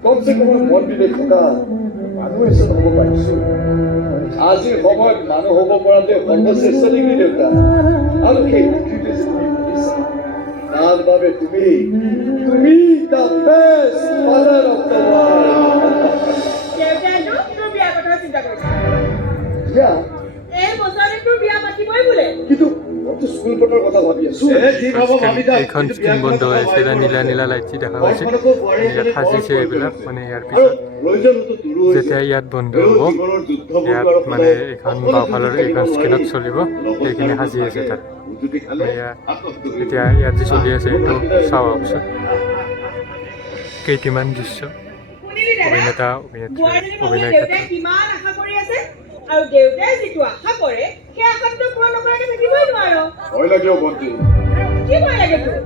কমচে কম মন বিবেক থকা মানুহ এজন হ'ব পাৰিছো আজিৰ সময়ত মানুহ হ'ব পৰাটোৱে সৰ্বশ্ৰেষ্ঠ ডিগ্ৰী দেউতা আৰু সেই ডিগ্ৰীটো যদি ভাবিছা তাৰ বাবে তুমি the best father of the এইখন স্ক্ৰীণ বন্ধ হৈ আছে নীলা নীলা লাইট দেখা গৈছে ইয়াত সাজিছে এইবিলাক মানে ইয়াৰ পিছত যেতিয়া ইয়াত বন্ধ হ'ব ইয়াত মানে এইখন বাওঁফালৰ এইখন স্ক্ৰীণত চলিব সেইখিনি সাজি আছে তাত এতিয়া ইয়াত যে চলি আছে এইটো চাওঁ পিছত কেইটিমান দৃশ্য অভিনেতা অভিনেত্ৰী অভিনয় দেউতাই ক্ষেত্ৰত কিমান আশা কৰি আছে আৰু দেউতাই যিটো আশা কৰে সেই আশাটো পূৰণ নকৰাকে থাকিবই নোৱাৰো ভয় লাগে অ' ভণ্টি কি ভয় লাগে তোৰ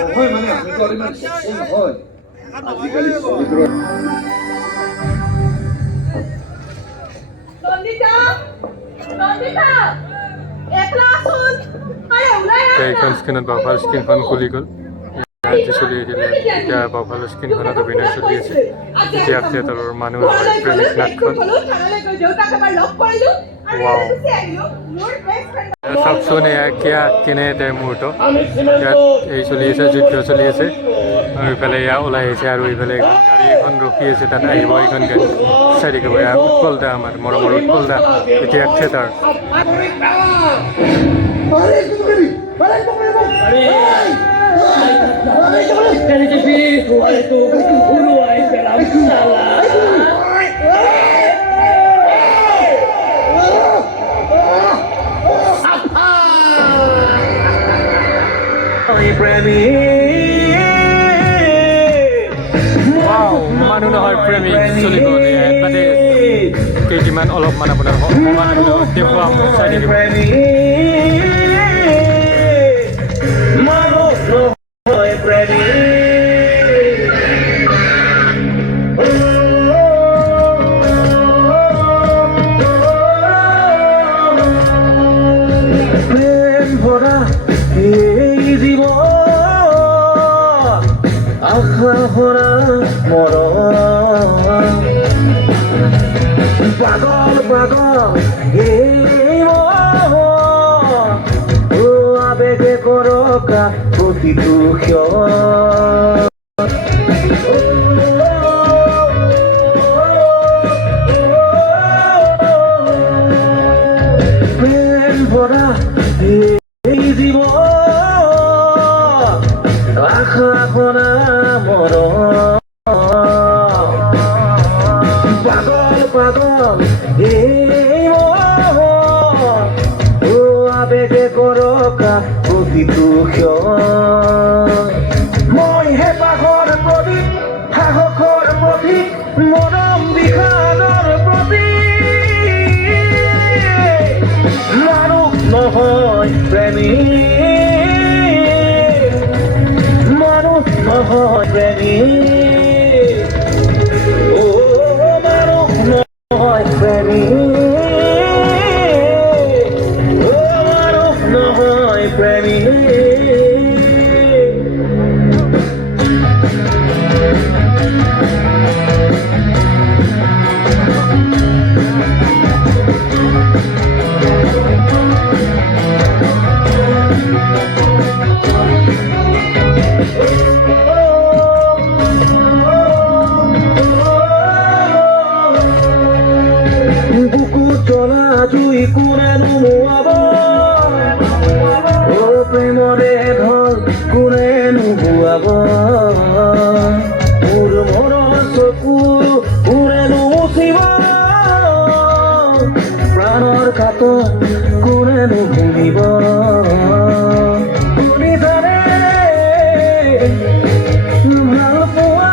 নহয় মানে আমিতো আৰু ইমান সক্ষম নহয় আজিকালি ছোৱালীবোৰৰ নন্দিতা নন্দিতা একলা আছোন আৰে ওলাই আহ এতিয়া এইখন স্ক্ৰীণত বাওঁফালৰ স্ক্ৰীণখন খুলি গ'ল যি চলি আহিছিলে এতিয়া বাওঁফালৰ স্ক্ৰীণখনত অভিনয় চলি আছে ইতিহাস থিয়েটাৰৰ মানুহ হয় প্ৰেমিক নাটখন Wow. চাওকচোন এয়া কেনে এটা মুহূৰ্ত ইয়াত এই চলি আছে যুদ্ধ চলি আছে আৰু ইফালে এয়া ওলাই আহিছে আৰু ইফালে গাড়ী এখন ৰখি আছে তাত আহিব এইখন গাড়ী চাই থাকিব এয়া উৎপল দা আমাৰ মৰমৰ উৎপল দা ইতিহাস থিয়েটাৰ মানুহ নহয় প্ৰেমিক চলি গ'ল ইয়াত মানে কেইটিমান অলপমান আপোনাৰ অকণমান দেখুৱাম চাই থাকিব পাগল পাগল এই আবেগে কৰকা প্ৰতিটো প্ৰেম ভৰা এই জীৱ আশা কৰা পাগল পাগল এই আবেগে কৰকা প্ৰতিটো মই হে পাগৰ প্ৰতীক সাহসৰ প্ৰতীক মৰম বিষাদৰ প্ৰতীক মানুহ নহয় প্ৰেমিক মানুহ নহয় প্ৰেমিক প্ৰেমৰে ধল কোনে নুবুৱাব মোৰ মনৰ চকু কোনে নুমুচিব প্ৰাণৰ কাতত কোনে নুভুলিব শুনিছানে ভাল পোৱা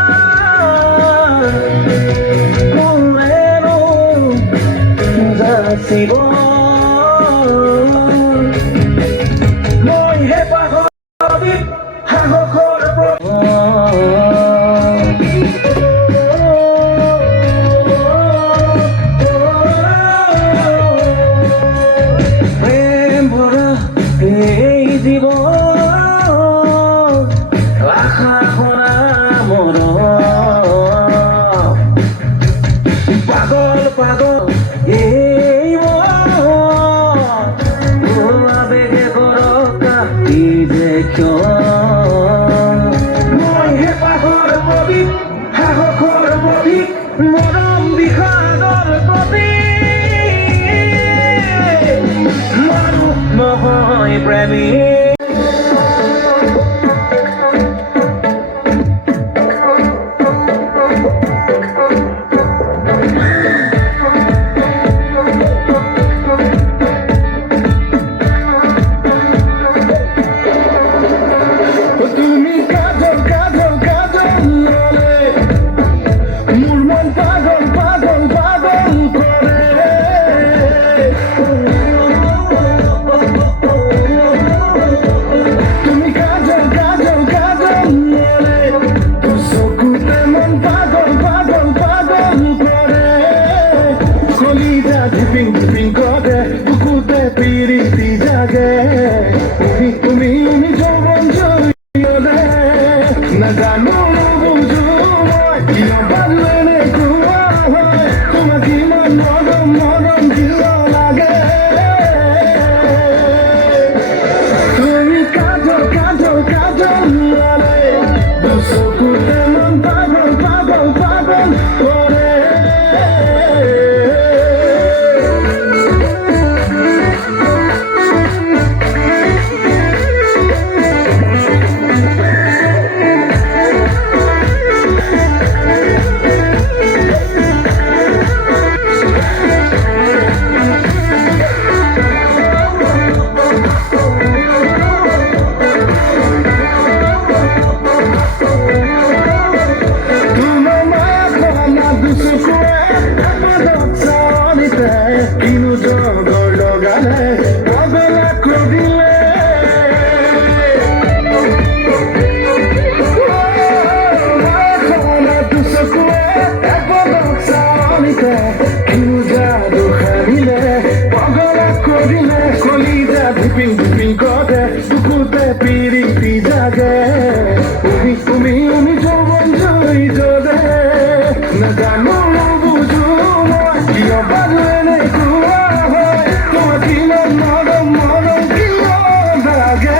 কোনেনো যাচিব পাগল পাগল এই আবেগে কৰকা ই যে মই হে পাগল প্ৰতীক সাহসৰ প্ৰতীক মৰম বিষাদৰ প্ৰতীক মানুহ নহয় প্ৰেমিক ধিপিং ধিপিং করে বুকুতে পিরিতি জাগে তুমি যৌবন জড়িয়ে না জানো বুঝো কিয় বাজলে কুয়া হয় তোমার কিমান মরম মরম কিয় লাগে তুমি কাজল কাজল কাজল বলে দুচকুতে মন পাগল পাগল পাগল করে কিনু জগর লগালে পাগলা করিলে কিনু জাদু খানিলে পাগলা করিলে কলিজা ধিপিং ধিপিং করে বুকুতে পিরিতি জাগে তুমি যৌবন জড়িয়ে না জানো বুঝো কিয় বাজলে কুয়া হয় তোমার কিমান মরম মরম কিয় লাগে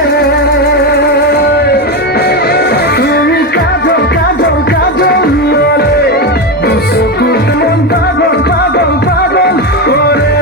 তুমি কাজল কাজল কাজল বলে দুচকুতে মন পাগল পাগল পাগল করে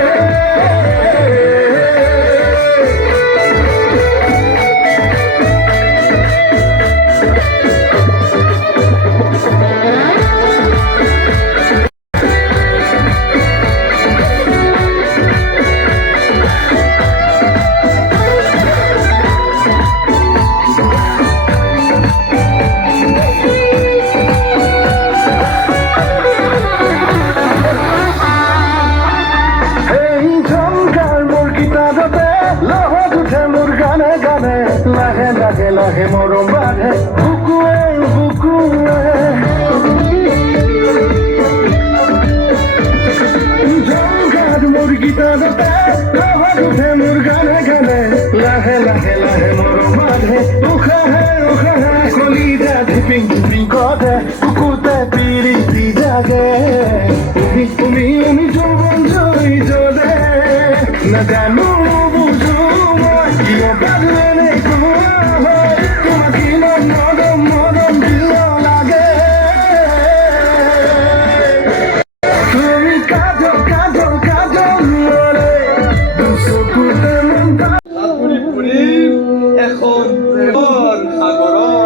এই ঝংকার মুরগিটা দতে লহর উঠে মোর গানে গানে লাহে লাহে লাহে মরম বাঁধে বুকুয়ে বুকুয়ে ঝংকার মুরগিটা দতে লহর উঠে মোর গানে গানে লাহে লাহে লাহে মরম বাঁধে উখা হে কলিজা ধিপিং ধিপিং করে বুকুতে পিরিতি জাগে তুমি যৌবন জড়িয়ে না জানো বুঝো কিয় বাজলে কুয়া হয় তোমার কিমান মরম মরম কিয় লাগে তুমি কাজল কাজল কাজল বলে দুচকুতে মন সাঁতুৰি ফুৰি এখন প্ৰেমৰ সাগৰত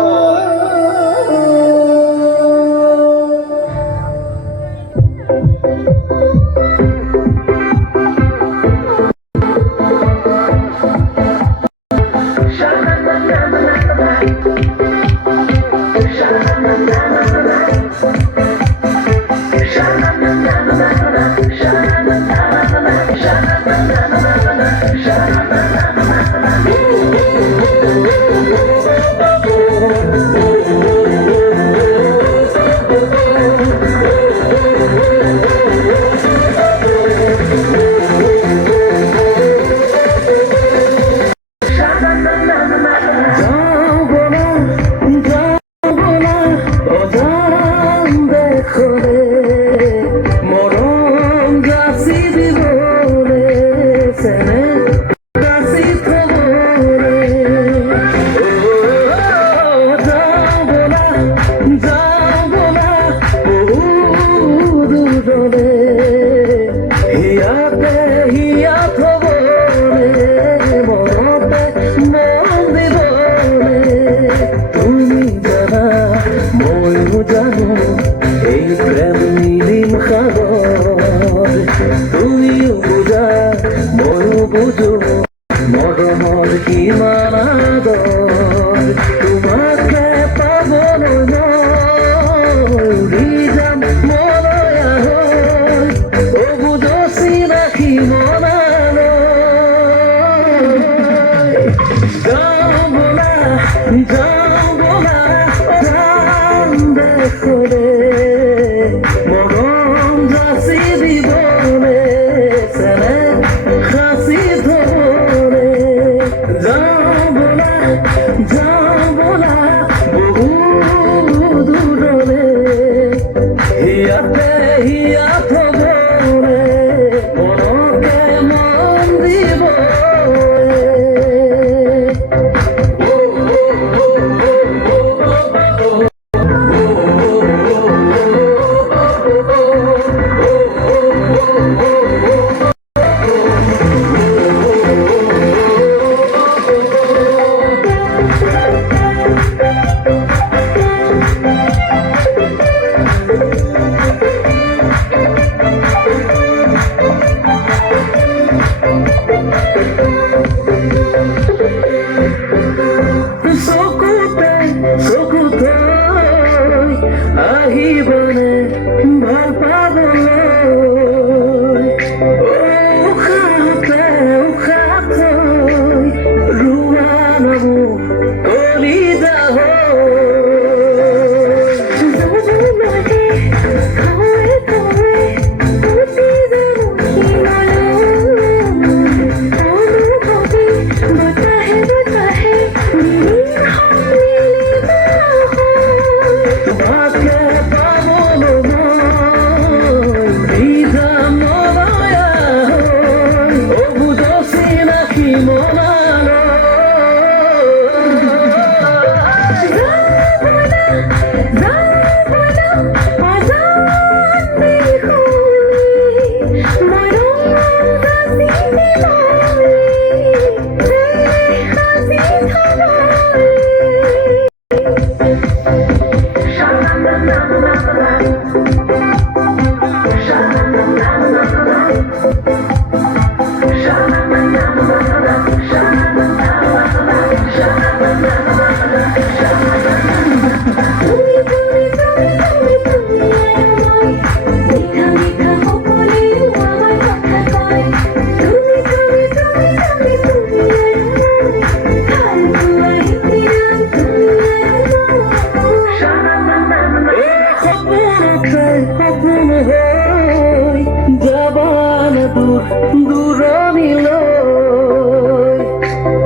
দূৰণিলৈ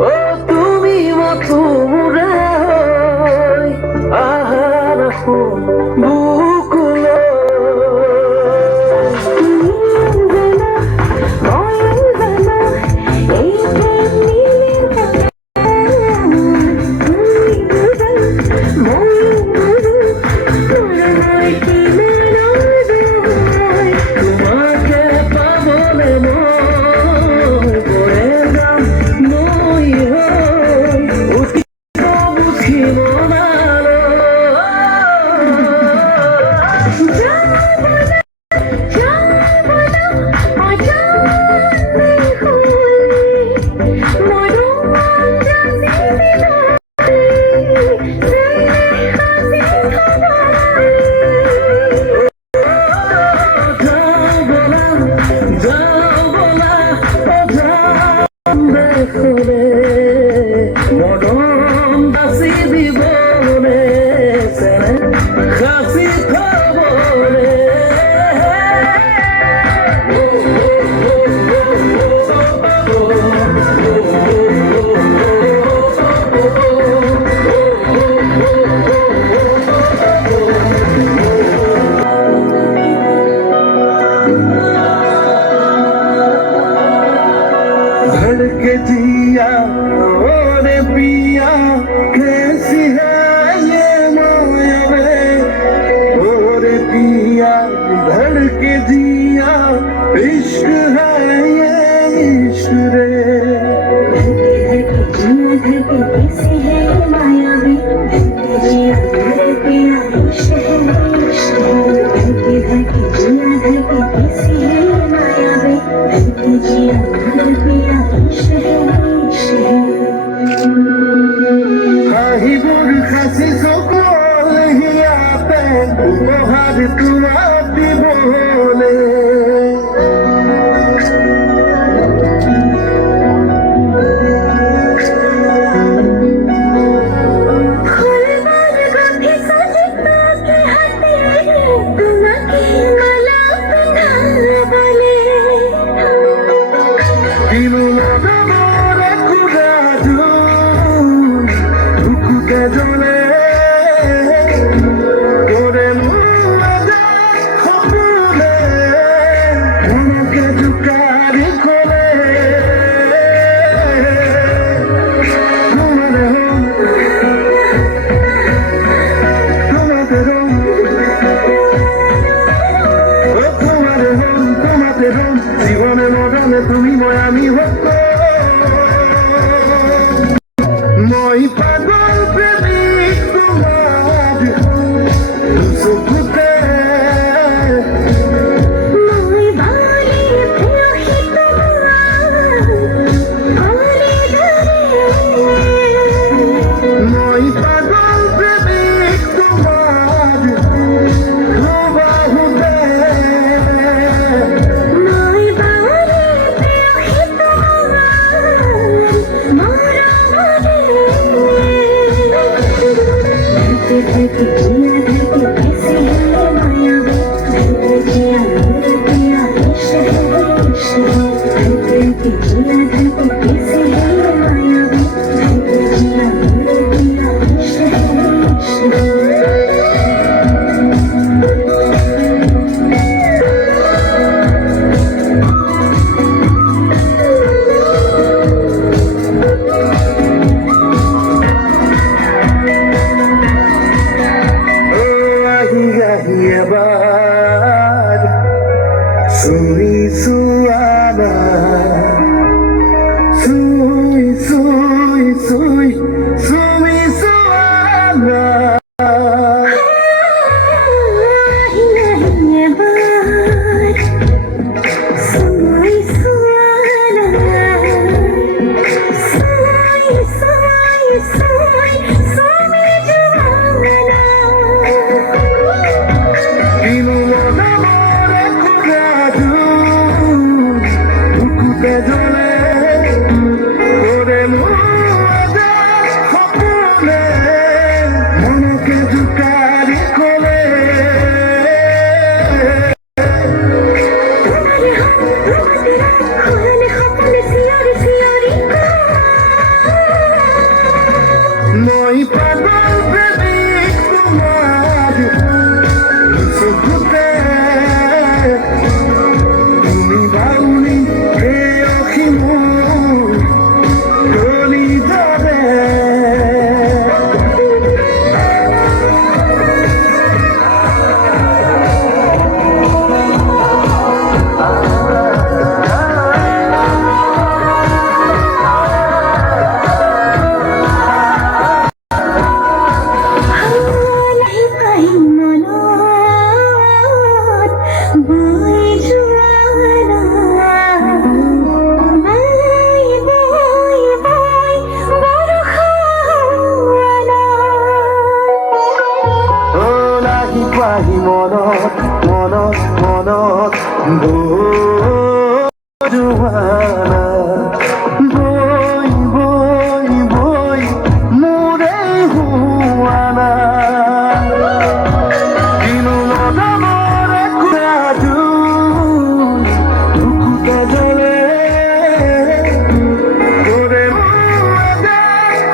অ' তুমি মথুৰা হৈ আহা ৰাখো বুকুলৈ তোমাকে পাবলে মই পৰে যাম মই হৈ উঠি মনালৈ মদন বাচি দিবনে সাচি থবনে धड़के जिया ओरे पिया कैसी है ये माया रे ओरे पिया धड़के जिया इश्क है ये इश्क रे আহিবুর খাসি সকল হিয়াতে উপহার তোমার দিবলে জলে তোরে খবলে আমাকে জুকারি খোলে তোমার হোম তোমাদের হোম তোমাদের হোম জীবনে মরণে তুমি মই আমি হোক মই পাগল প্রেমিক তোমার সুখতে মই পাগল প্রেমিক তোমার বাহুতে জোয়ানা বই বই বই মোরে হুয়ানা দিনু নদমরে কুরাজু দুকুতে জলে তোরে মুদে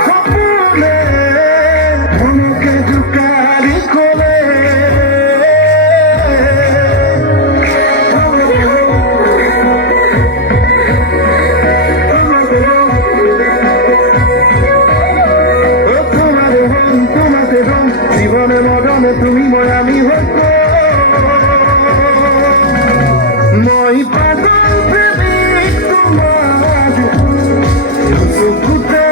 সপুনে মনকে জুকারি কোলে জীবনে মরণে তুমি মই আমি হইত মই পাগল প্রেমিক তোমার চকুতে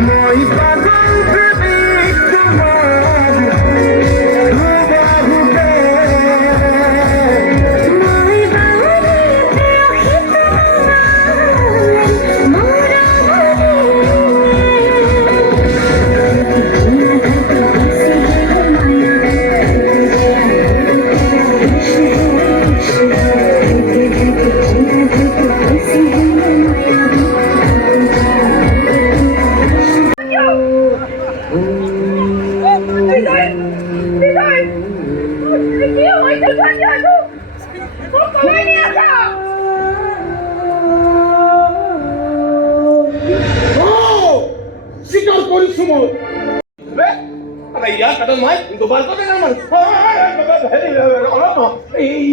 মই পাগল প্রেমিক তোমার দুবাহুতে স্বীকার কৰিছো মই ইয়াৰ কাটত মই দুবাৰ কথা নামান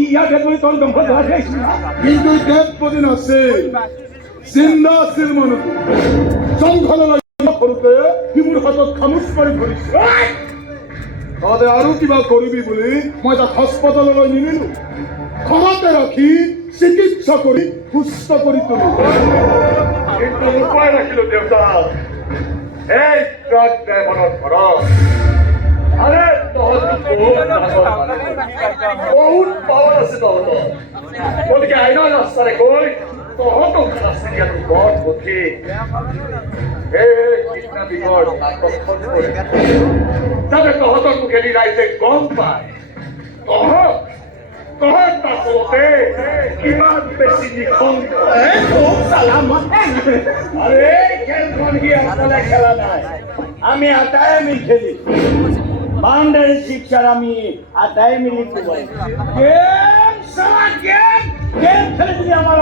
ইয়াৰ ক্ষেত্ৰত তল দম্ভ কিন্তু ডেড বডি নাছিল জিন্দা আছিল মানুহটো জংঘললৈ সৰুতে সি মোৰ হাতত খামোচ কৰি ধৰিছে তহঁতে আৰু কিবা কৰিবি বুলি মই তাক হস্পিতাললৈ নিনিলো ঘৰতে ৰাখি চিকিৎসা কৰি সুস্থ কৰি তুলিলো কিন্তু উপায় ৰাখিলো দেউতা এই ট্ৰাক ড্ৰাইভাৰৰ ঘৰত আৰে বহুত পাৱাৰ আছে তহঁতৰ গতিকে আইনৰ ৰাস্তাৰে গৈ তহঁতক শাস্তি দিয়াটো বৰ কঠিন কৃষ্ণাদিগৰ আকৰ্ষণ কৰি যাতে তহঁতৰ মুখেদি ৰাইজে গম পায় তহঁত আচলতে কিমান বেছি নিশংস আরে খেলখন কি অকলে খেলা নাই আমি আটাই আমি খেলি বাউন্ডারি শিক্ষার আমি আটাই মিলি গেম খেলেছি আমার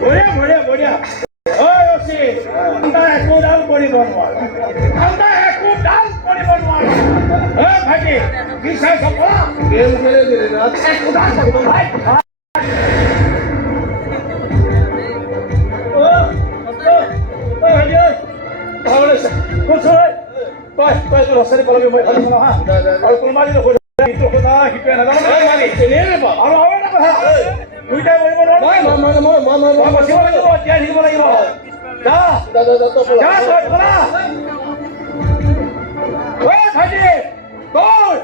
বঢ়িয়া বঢ়িয়া আমরা একো ডাল কৰিব নোৱাৰো ভাইটি বিচাৰ গেম খেলে দিলে না একো ডাল কৰিব ভাই তই ৰস্তাৰে পলাবি মই ভাবিছো নহয় আৰু কোনোবা যদি ইটো কথা সিটোৱে নাজানো আৰু এটা কথা দুইটাই কৰিব নোৱাৰো মই বাচিব লাগিব তিয়াই থাকিব লাগিব যা তই পলা ভাইটি দৌৰ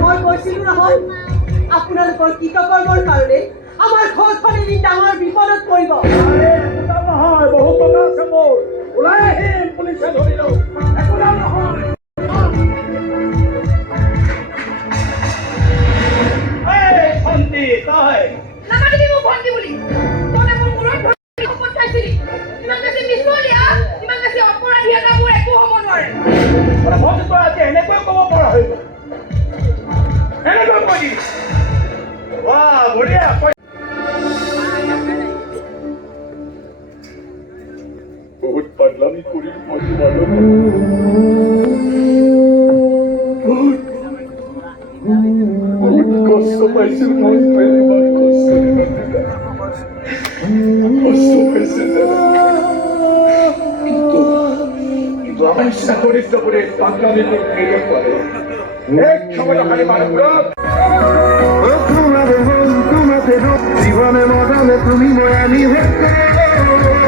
মই কৈছিলো নহয় আপোনালোকৰ কৃতকৰ্মৰ কাৰণে আমাৰ ঘৰখন এদিন ডাঙৰ বিপদত পৰিব নহয় বহুত টকা আছে মোৰ ওলাই আহিম পুলিচে ধৰিলো একো দাম নহয় ভণ্টি তই নামাতিবি মোক ভণ্টি বুলি তই মোৰ মূৰত ধৰি সম্পদ খাইছিলি ইমান বেছি মিছলীয়া ইমান বেছি অপৰাধী এটা মোৰ একো হ'ব নোৱাৰে ভণ্টি তই আজি এনেকৈ ক'ব পৰা হৈ গ'ল এনেকৈ কৈ দিবি বাহ বঢ়িয়া বহুত পাগলামি কৰি মই তোমাৰ বহুত কষ্ট পাইছিল মই ইমান কষ্ট পাইছিল কিন্তু আমাৰ ইচ্ছা কৰিছে বোলে পাগলামি কৰি কৰিব পাৰে এক সময় খালি মানুহবোৰক তোমাৰে জীবনে মৰণে তুমি মই আমি হইতে